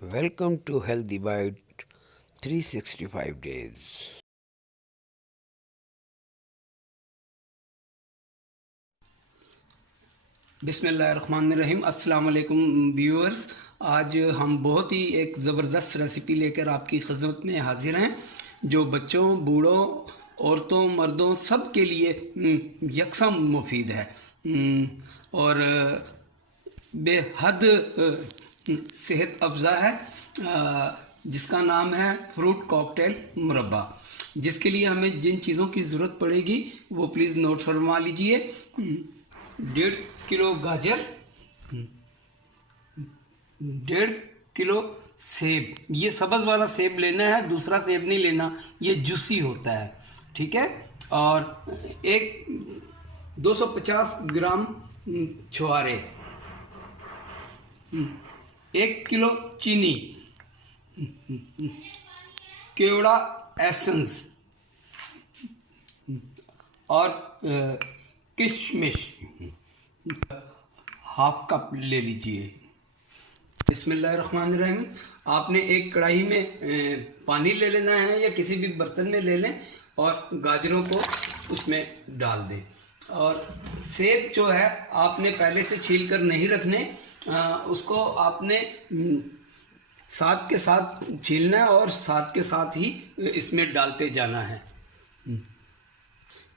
Welcome to Healthy Bite 365 days. बिस्मिल्लाहिर्रहमानिर्रहीम। अस्सलाम वालेकुम व्यूअर्स। आज हम बहुत ही एक ज़बरदस्त रेसिपी लेकर आपकी खिदमत में हाजिर हैं जो बच्चों, बूढ़ों, औरतों, मर्दों सब के लिए यकसम मुफीद है और बेहद सेहत अफजा है, जिसका नाम है फ्रूट कॉकटेल मुरब्बा। जिसके लिए हमें जिन चीज़ों की ज़रूरत पड़ेगी वो प्लीज़ नोट फरमा लीजिए। 1.5 किलो गाजर, 1.5 किलो सेब। ये सब्ज़ वाला सेब लेना है, दूसरा सेब नहीं लेना, ये जूसी होता है, ठीक है। और एक 250 ग्राम छुहारे, 1 किलो चीनी, केवड़ा एसेंस और किशमिश हाफ कप ले लीजिए। बिस्मिल्लाहिर्रहमानिर्रहीम। आपने एक कढ़ाई में पानी ले लेना है या किसी भी बर्तन में ले लें और गाजरों को उसमें डाल दें। और सेब जो है आपने पहले से छील कर नहीं रखने, उसको आपने साथ के साथ छीलना है और साथ के साथ ही इसमें डालते जाना है।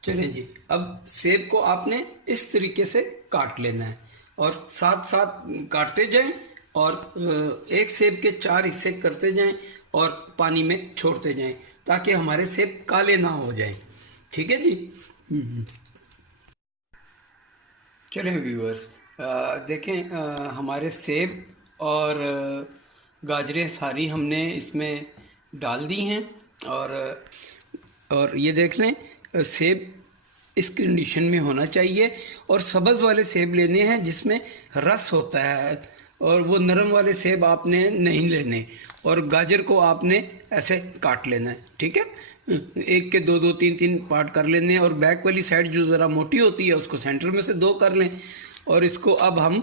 चलें जी, अब सेब को आपने इस तरीके से काट लेना है और साथ साथ काटते जाएं और एक सेब के 4 हिस्से करते जाएं और पानी में छोड़ते जाएं ताकि हमारे सेब काले ना हो जाएं, ठीक है जी। चलें व्यूअर्स, देखें, हमारे सेब और गाजरें सारी हमने इसमें डाल दी हैं और ये देख लें, सेब इस कंडीशन में होना चाहिए और सब्ज़ वाले सेब लेने हैं जिसमें रस होता है, और वो नरम वाले सेब आपने नहीं लेने। और गाजर को आपने ऐसे काट लेना है, ठीक है। एक के दो दो तीन तीन पार्ट कर लेने हैं और बैक वाली साइड जो ज़रा मोटी होती है उसको सेंटर में से 2 कर लें। और इसको अब हम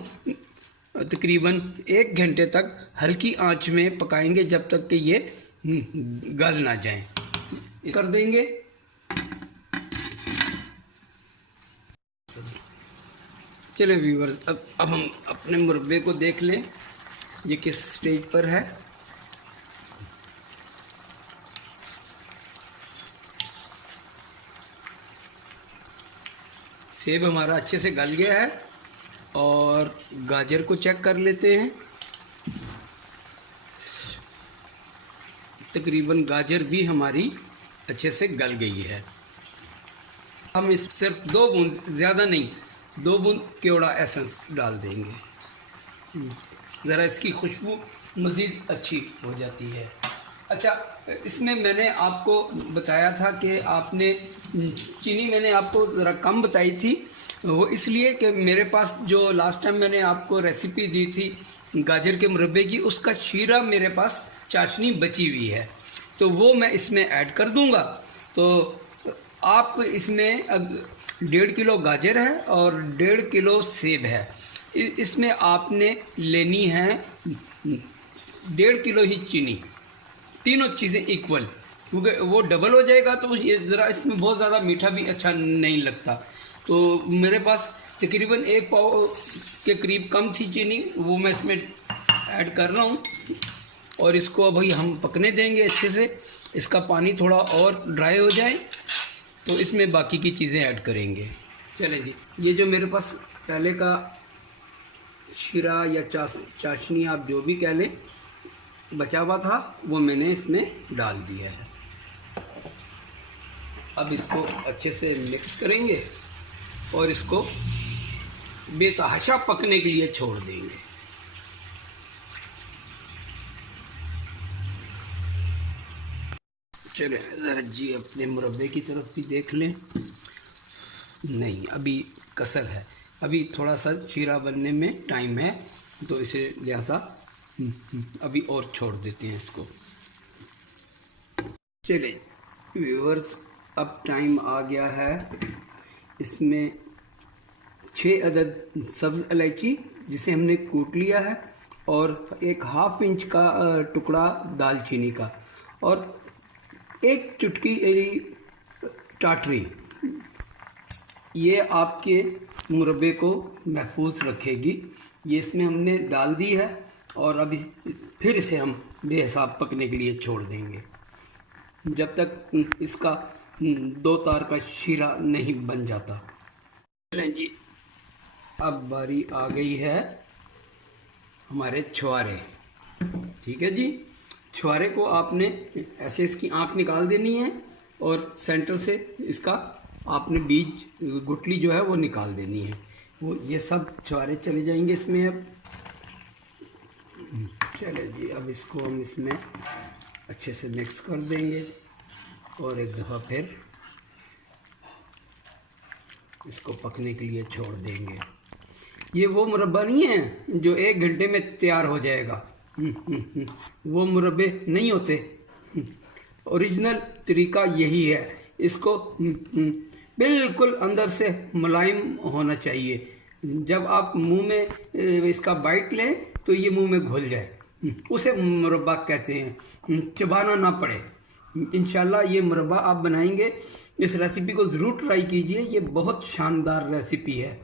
तकरीबन 1 घंटे तक हल्की आंच में पकाएंगे जब तक कि ये गल ना जाए। कर देंगे। चले व्यूअर्स, अब हम अपने मुरब्बे को देख लें ये किस स्टेज पर है। सेब हमारा अच्छे से गल गया है और गाजर को चेक कर लेते हैं। तकरीबन गाजर भी हमारी अच्छे से गल गई है। हम इस सिर्फ 2 बूंद, ज़्यादा नहीं, 2 बूंद केवड़ा एसेंस डाल देंगे, ज़रा इसकी खुशबू मज़ीद अच्छी हो जाती है। अच्छा, इसमें मैंने आपको बताया था कि आपने चीनी मैंने आपको ज़रा कम बताई थी, वो इसलिए कि मेरे पास जो लास्ट टाइम मैंने आपको रेसिपी दी थी गाजर के मुरब्बे की, उसका शीरा मेरे पास चाशनी बची हुई है, तो वो मैं इसमें ऐड कर दूंगा। तो आप इसमें 1.5 किलो गाजर है और 1.5 किलो सेब है, इसमें आपने लेनी है 1.5 किलो ही चीनी। तीनों चीज़ें इक्वल, क्योंकि वो डबल हो जाएगा तो ये ज़रा इसमें बहुत ज़्यादा मीठा भी अच्छा नहीं लगता। तो मेरे पास तकरीबन 1 पाव के करीब कम थी चीनी, वो मैं इसमें ऐड कर रहा हूँ और इसको अभी हम पकने देंगे अच्छे से। इसका पानी थोड़ा और ड्राई हो जाए तो इसमें बाकी की चीज़ें ऐड करेंगे। चलें जी, ये जो मेरे पास पहले का शीरा या चाशनी आप जो भी कह लें बचा हुआ था, वो मैंने इसमें डाल दिया है। अब इसको अच्छे से मिक्स करेंगे और इसको बेतहाशा पकने के लिए छोड़ देंगे। चलिए ज़रा जी अपने मुरब्बे की तरफ भी देख लें। नहीं, अभी कसर है, अभी थोड़ा सा शीरा बनने में टाइम है, तो इसे लिहाजा अभी और छोड़ देते हैं इसको। चलिए व्यूअर्स, अब टाइम आ गया है। इसमें 6 अदद सब्ज़ इलायची जिसे हमने कूट लिया है और एक हाफ इंच का टुकड़ा दालचीनी का, और एक चुटकी टाटरी। ये आपके मुरब्बे को महफूज रखेगी। ये इसमें हमने डाल दी है और अभी फिर इसे हम बेहिसाब पकने के लिए छोड़ देंगे जब तक इसका 2 तार का शीरा नहीं बन जाता। चलें जी, अब बारी आ गई है हमारे छुआरे। ठीक है जी, छुआरे को आपने ऐसे इसकी आँख निकाल देनी है और सेंटर से इसका आपने बीज गुठली जो है वो निकाल देनी है। वो ये सब छुआरे चले जाएंगे इसमें। अब चले जी, अब इसको हम इसमें अच्छे से मिक्स कर देंगे और एक दफ़ा फिर इसको पकने के लिए छोड़ देंगे। ये वो मुरब्बा नहीं है जो 1 घंटे में तैयार हो जाएगा। वो मुरब्बे नहीं होते। ओरिजिनल तरीका यही है। इसको बिल्कुल अंदर से मुलायम होना चाहिए। जब आप मुंह में इसका बाइट लें तो ये मुंह में घुल जाए, उसे मुरब्बा कहते हैं, चबाना ना पड़े। इंशाल्लाह ये मुरब्बा आप बनाएंगे, इस रेसिपी को ज़रूर ट्राई कीजिए। ये बहुत शानदार रेसिपी है।